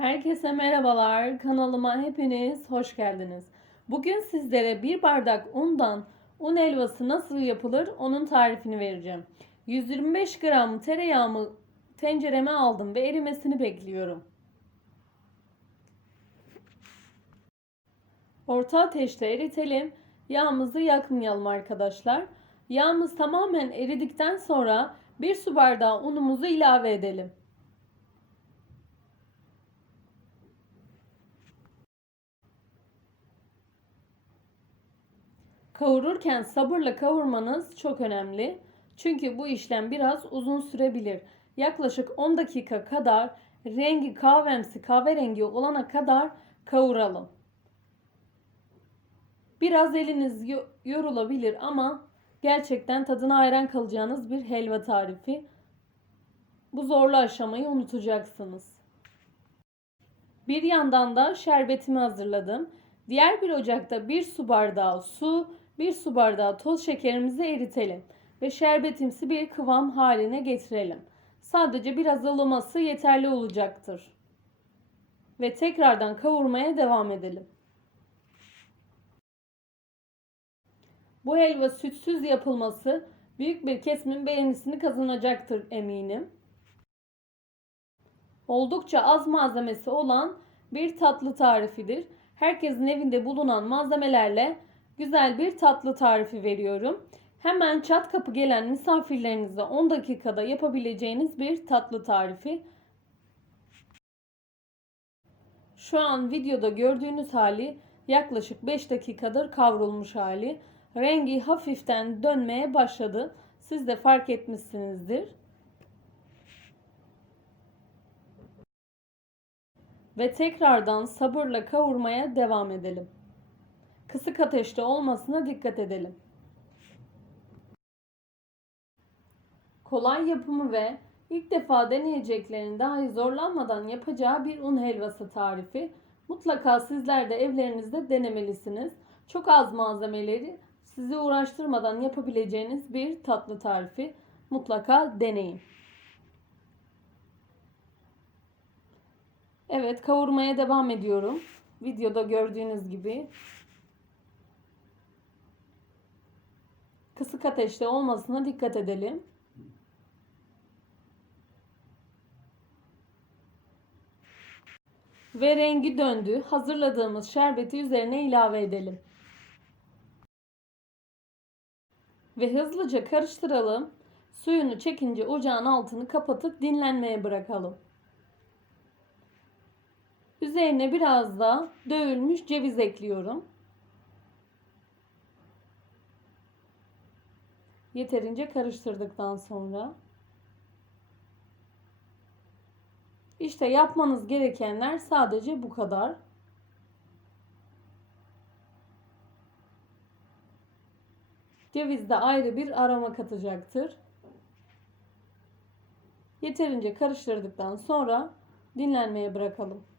Herkese merhabalar. Kanalıma hepiniz hoş geldiniz. Bugün sizlere bir bardak undan un helvası nasıl yapılır onun tarifini vereceğim. 125 gram tereyağımı tencereme aldım ve erimesini bekliyorum. Orta ateşte eritelim. Yağımızı yakmayalım arkadaşlar. Yağımız tamamen eridikten sonra bir su bardağı unumuzu ilave edelim. Kavururken sabırla kavurmanız çok önemli. Çünkü bu işlem biraz uzun sürebilir. Yaklaşık 10 dakika kadar rengi kahvemsi kahverengi olana kadar kavuralım. Biraz eliniz yorulabilir ama gerçekten tadına hayran kalacağınız bir helva tarifi. Bu zorlu aşamayı unutacaksınız. Bir yandan da şerbetimi hazırladım. Diğer bir ocakta bir su bardağı su, 1 su bardağı toz şekerimizi eritelim ve şerbetimsi bir kıvam haline getirelim. Sadece biraz ılıması yeterli olacaktır. Ve tekrardan kavurmaya devam edelim. Bu helva sütsüz yapılması büyük bir kesimin beğenisini kazanacaktır eminim. Oldukça az malzemesi olan bir tatlı tarifidir. Herkesin evinde bulunan malzemelerle güzel bir tatlı tarifi veriyorum. Hemen çat kapı gelen misafirlerinize 10 dakikada yapabileceğiniz bir tatlı tarifi. Şu an videoda gördüğünüz hali yaklaşık 5 dakikadır kavrulmuş hali. Rengi hafiften dönmeye başladı. Siz de fark etmişsinizdir. Ve tekrardan sabırla kavurmaya devam edelim. Kısık ateşte olmasına dikkat edelim. Kolay yapımı ve ilk defa deneyeceklerin dahi zorlanmadan yapacağı bir un helvası tarifi. Mutlaka sizler de evlerinizde denemelisiniz. Çok az malzemeleri sizi uğraştırmadan yapabileceğiniz bir tatlı tarifi. Mutlaka deneyin. Evet kavurmaya devam ediyorum. Videoda gördüğünüz gibi Kısık ateşte olmasına dikkat edelim. Ve rengi döndü. Hazırladığımız şerbeti üzerine ilave edelim. Ve hızlıca karıştıralım. Suyunu çekince ocağın altını kapatıp dinlenmeye bırakalım. Üzerine biraz da dövülmüş ceviz ekliyorum. Yeterince karıştırdıktan sonra işte yapmanız gerekenler sadece bu kadar. Ceviz de ayrı bir aroma katacaktır. Yeterince karıştırdıktan sonra dinlenmeye bırakalım.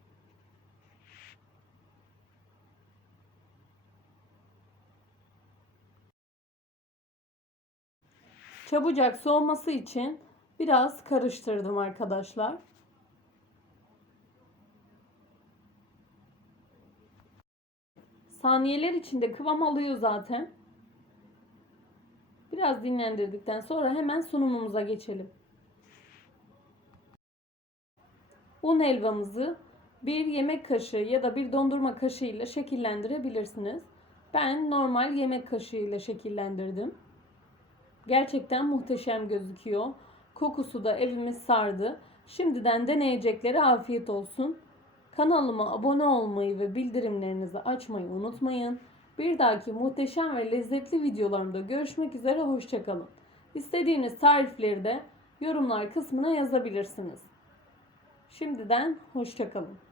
Çabucak soğuması için biraz karıştırdım arkadaşlar. Saniyeler içinde kıvam alıyor zaten. Biraz dinlendirdikten sonra hemen sunumumuza geçelim. Un helvamızı bir yemek kaşığı ya da bir dondurma kaşığı ile şekillendirebilirsiniz. Ben normal yemek kaşığı ile şekillendirdim. Gerçekten muhteşem gözüküyor. Kokusu da evimiz sardı. Şimdiden deneyeceklere afiyet olsun. Kanalıma abone olmayı ve bildirimlerinizi açmayı unutmayın. Bir dahaki muhteşem ve lezzetli videolarımda görüşmek üzere. Hoşçakalın. İstediğiniz tarifleri de yorumlar kısmına yazabilirsiniz. Şimdiden hoşçakalın.